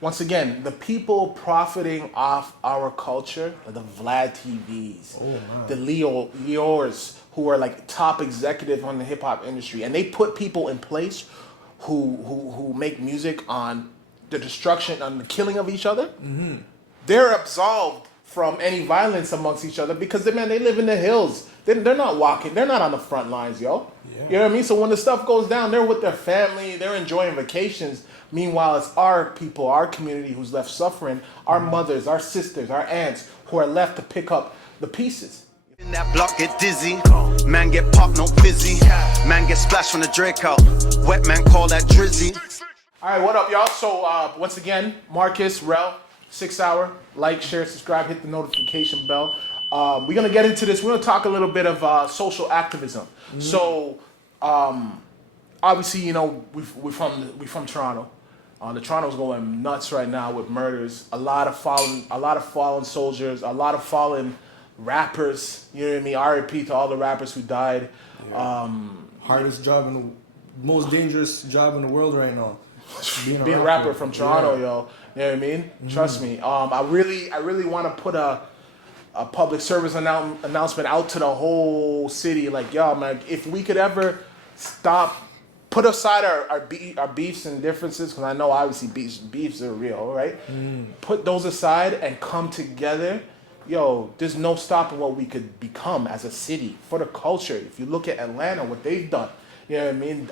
Once again, the people profiting off our culture are the Vlad TVs, the Leors, who are like top executive on the hip hop industry, and they put people in place who make music on the destruction, on the killing of each other. Mm-hmm. They're absolved from any violence amongst each other because they live in the hills. They're not walking. They're not on the front lines, yo. Yeah. You know what I mean? So when the stuff goes down, they're with their family. They're enjoying vacations. Meanwhile, it's our people, our community who's left suffering, our mothers, our sisters, our aunts who are left to pick up the pieces. In that block get dizzy, man get popped, no fizzy, man get splashed from the Draco, wet man call that drizzy. All right, what up, y'all? So once again, Marcus, Rel, 6 Hour, like, share, subscribe, hit the notification bell. We're gonna get into this. We're gonna talk a little bit of social activism. Mm-hmm. So obviously, you know, we from Toronto. The Toronto's going nuts right now with murders. A lot of fallen soldiers. A lot of fallen rappers. You know what I mean? R.I.P. to all the rappers who died. Yeah. Hardest job in the most dangerous job in the world right now. Being a rapper from Toronto, yo. You know what I mean? Mm-hmm. Trust me. I really want to put a public service announcement out to the whole city. Like, yo, man, if we could ever put aside our beefs and differences, because I know obviously beefs are real, right? Put those aside and come together. Yo, there's no stopping what we could become as a city for the culture. If you look at Atlanta, what they've done, you know what I mean?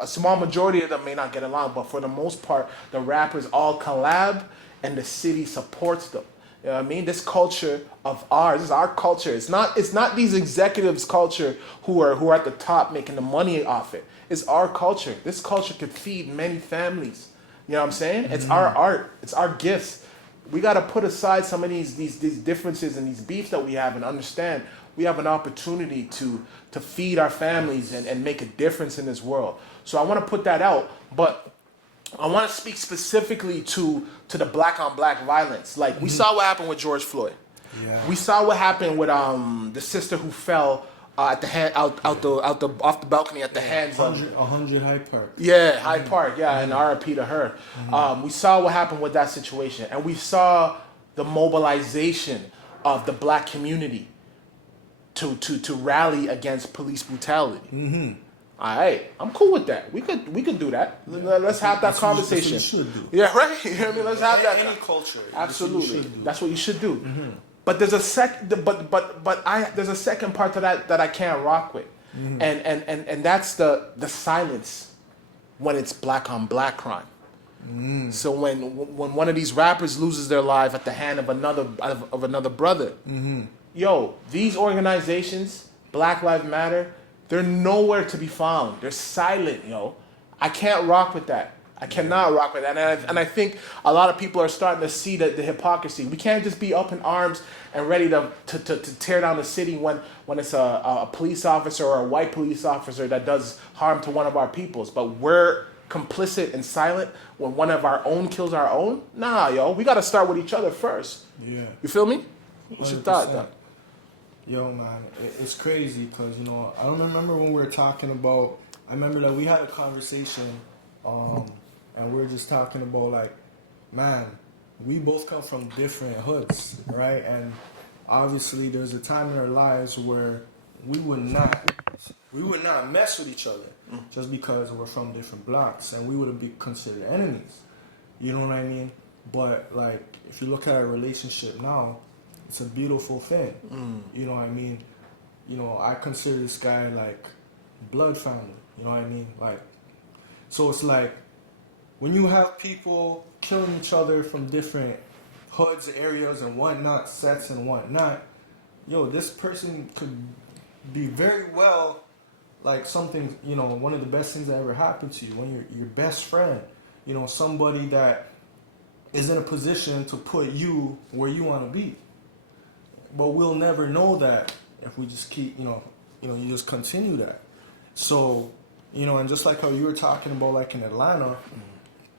A small majority of them may not get along, but for the most part, the rappers all collab and the city supports them. You know what I mean? This culture of ours, this is our culture. It's not these executives' culture who are at the top making the money off it. It's our culture. This culture could feed many families. You know what I'm saying? It's our art. It's our gifts. We got to put aside some of these differences and these beefs that we have and understand we have an opportunity to feed our families and make a difference in this world. So I want to put that out, but I want to speak specifically to the black on black violence. Like we saw what happened with George Floyd. Yeah. We saw what happened with the sister who fell at the hand off the balcony at the hands of 100 Hyde Park. Yeah, Hyde Park. Yeah, and R.I.P. to her. We saw what happened with that situation, and we saw the mobilization of the black community to rally against police brutality. All right, I'm cool with that. We could do that. Let's have that conversation. That's what you should do. Yeah, right. You know what I mean? Let's have that. Any culture. Absolutely, that's what you should do. But there's a there's a second part to that I can't rock with, and that's the silence when it's black on black crime. So when one of these rappers loses their life at the hand of another brother, yo, these organizations, Black Lives Matter, they're nowhere to be found. They're silent, yo. I can't rock with that. I cannot rock with that. And I think a lot of people are starting to see the hypocrisy. We can't just be up in arms and ready to tear down the city when it's a police officer or a white police officer that does harm to one of our peoples. But we're complicit and silent when one of our own kills our own? Nah, yo. We got to start with each other first. Yeah. You feel me? What's your thought, Doc? Yo, man, it's crazy because, you know, I don't remember when we were talking about, I remember that we had a conversation and we were just talking about, like, man, we both come from different hoods, right? And obviously there's a time in our lives where we would not mess with each other just because we're from different blocks, and we wouldn't be considered enemies. You know what I mean? But, like, if you look at our relationship now, it's a beautiful thing. You know what I mean? You know, I consider this guy like blood family. You know what I mean? Like, so it's like when you have people killing each other from different hoods, areas, and whatnot, sets and whatnot, yo, this person could be very well like something, you know, one of the best things that ever happened to you, when you're your best friend, you know, somebody that is in a position to put you where you want to be. But we'll never know that if we just keep, you just continue that. So, you know, and just like how you were talking about, like in Atlanta,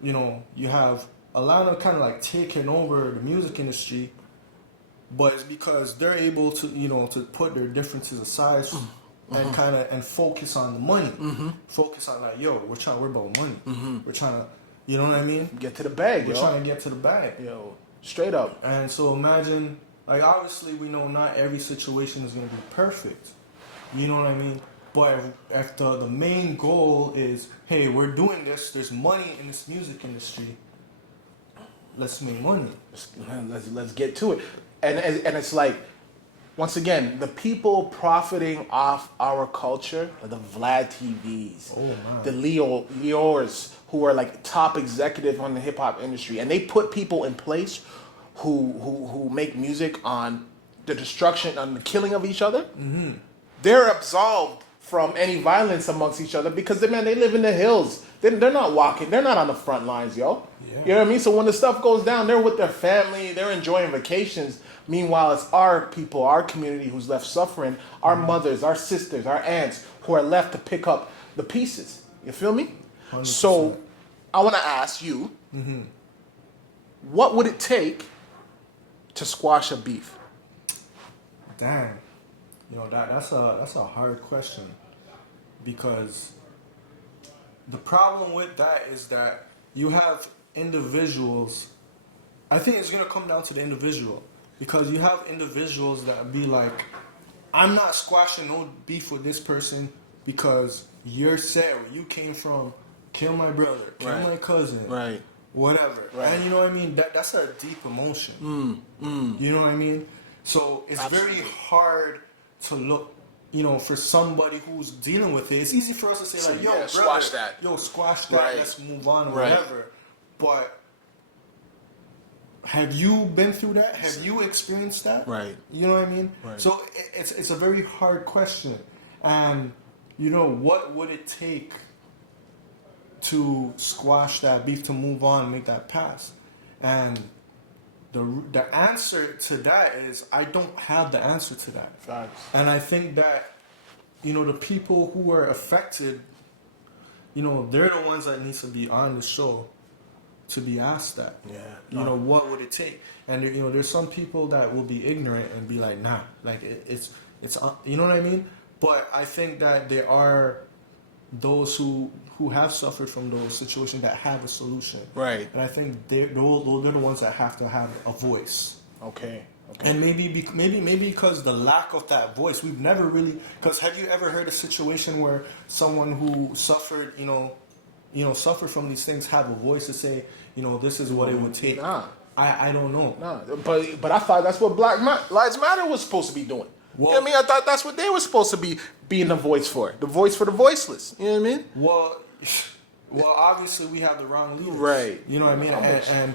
you know, you have Atlanta kind of like taking over the music industry, but it's because they're able to, you know, to put their differences aside and kind of and focus on the money. Focus on like, yo, we're trying to worry about money. We're trying to, You know what I mean? Get to the bag, We're yo. trying to get to the bag. Yo, straight up. And so imagine, like, obviously we know not every situation is going to be perfect. You know what I mean? But if the main goal is, hey, we're doing this, there's money in this music industry, let's make money. Let's get to it. And it's like, once again, the people profiting off our culture are the Vlad TVs, the Leors, who are like top executive on the hip hop industry, and they put people in place who make music on the destruction, on the killing of each other. Mm-hmm. They're absolved from any violence amongst each other because they live in the hills. They're not walking. They're not on the front lines, yo. Yeah. You know what I mean? So when the stuff goes down, they're with their family. They're enjoying vacations. Meanwhile, it's our people, our community who's left suffering, our mothers, our sisters, our aunts who are left to pick up the pieces. You feel me? 100%. So I want to ask you, what would it take to squash a beef? Damn. You know, that's a hard question, because the problem with that is that you have individuals. I think it's going to come down to the individual. Because you have individuals that be like, I'm not squashing no beef with this person because you're sad, where you came from, kill my brother, kill my cousin, whatever. Right. And you know what I mean? That's a deep emotion. You know what I mean? So it's very hard to look, you know, for somebody who's dealing with it. It's easy for us to say, like, yo, brother, squash that. Yo, squash that, let's move on, whatever. But have you been through that? Have you experienced that? Right. You know what I mean? Right. So it's a very hard question. And, you know, what would it take to squash that beef, to move on, make that pass? And the answer to that is, I don't have the answer to that. Facts. And I think that, you know, the people who are affected, you know, they're the ones that need to be on the show to be asked that. Yeah. You know, what would it take? And, you know, there's some people that will be ignorant and be like, nah, like it's you know what I mean? But I think that there are those who have suffered from those situations that have a solution. Right. And I think they're the ones that have to have a voice. Okay. And maybe because the lack of that voice, we've never really, because have you ever heard a situation where someone who suffered, suffer from these things have a voice to say, you know, this is what it would take? Nah. I don't know. Nah. But I thought that's what Black Lives Matter was supposed to be doing. Well, you know what I mean? I thought that's what they were supposed to be being the voice for. The voice for the voiceless. You know what I mean? Well, obviously we have the wrong leaders. Right. You know what I mean?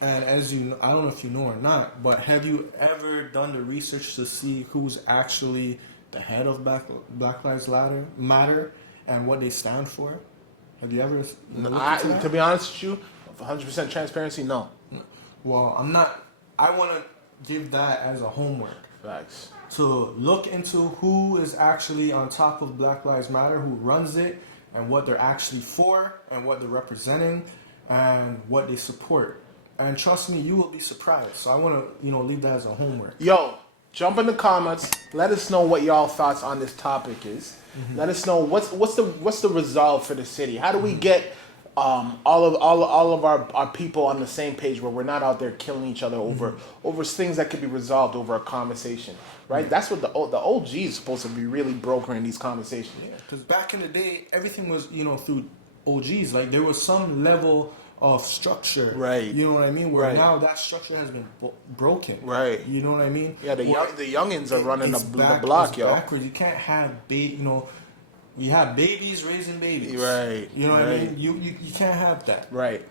And as you know, I don't know if you know or not, but have you ever done the research to see who's actually the head of Black Lives Matter and what they stand for? Have you ever to be honest with you, 100% transparency, no. Well, I'm not. I want to give that as a homework. Facts. To look into who is actually on top of Black Lives Matter, who runs it, and what they're actually for, and what they're representing, and what they support. And trust me, you will be surprised. So I want to, leave that as a homework. Yo, jump in the comments. Let us know what y'all thoughts on this topic is. Mm-hmm. Let us know what's the resolve for the city. How do we get all of our people on the same page where we're not out there killing each other over things that could be resolved over a conversation, right? Mm-hmm. That's what the OG is supposed to be really brokering these conversations. Yeah, because back in the day, everything was through OGs. Like there was some level of structure, right? You know what I mean? Where now that structure has been broken, right? You know what I mean? Yeah, the youngins are running the block, yo. Backwards. You can't have you have babies raising babies, right? You know what I mean? You can't have that, right?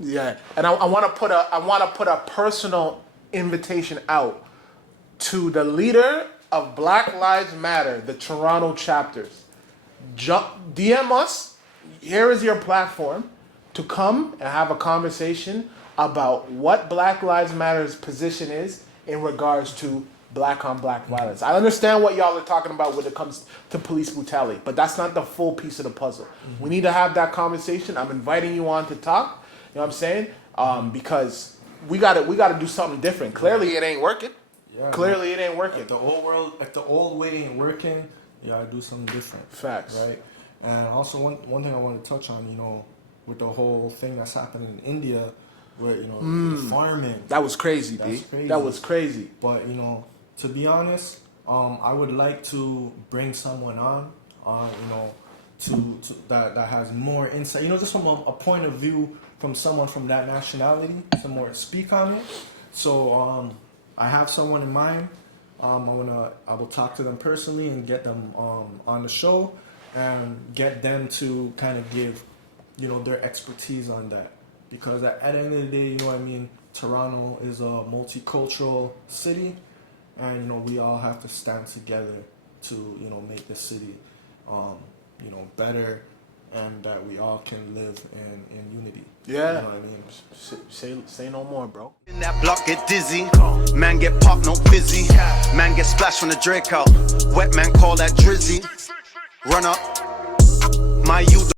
Yeah, and I want to put a personal invitation out to the leader of Black Lives Matter, the Toronto chapters. DM us. Here is your platform to come and have a conversation about what Black Lives Matter's position is in regards to black on black violence. I understand what y'all are talking about when it comes to police brutality, but that's not the full piece of the puzzle. Mm-hmm. We need to have that conversation. I'm inviting you on to talk. You know what I'm saying? Because we gotta do something different. Clearly it ain't working. Yeah, clearly it ain't working. If the old way ain't working, you gotta do something different. Facts. Right? And also one thing I want to touch on, with the whole thing that's happening in India, with with farming. That was crazy, That's B. crazy. That was crazy. But to be honest, I would like to bring someone on, to that has more insight. Just from a point of view from someone from that nationality, some more speak on it. So I have someone in mind. I will talk to them personally and get them on the show and get them to kind of give their expertise on that, because at the end of the day, Toronto is a multicultural city, and we all have to stand together to make the city better, and that we all can live in unity. Yeah. You know what I mean? Say no more, bro. In that block get dizzy, man get popped, no busy. Man get splashed from the Draco. Wet man call that drizzy. Run up, my youth.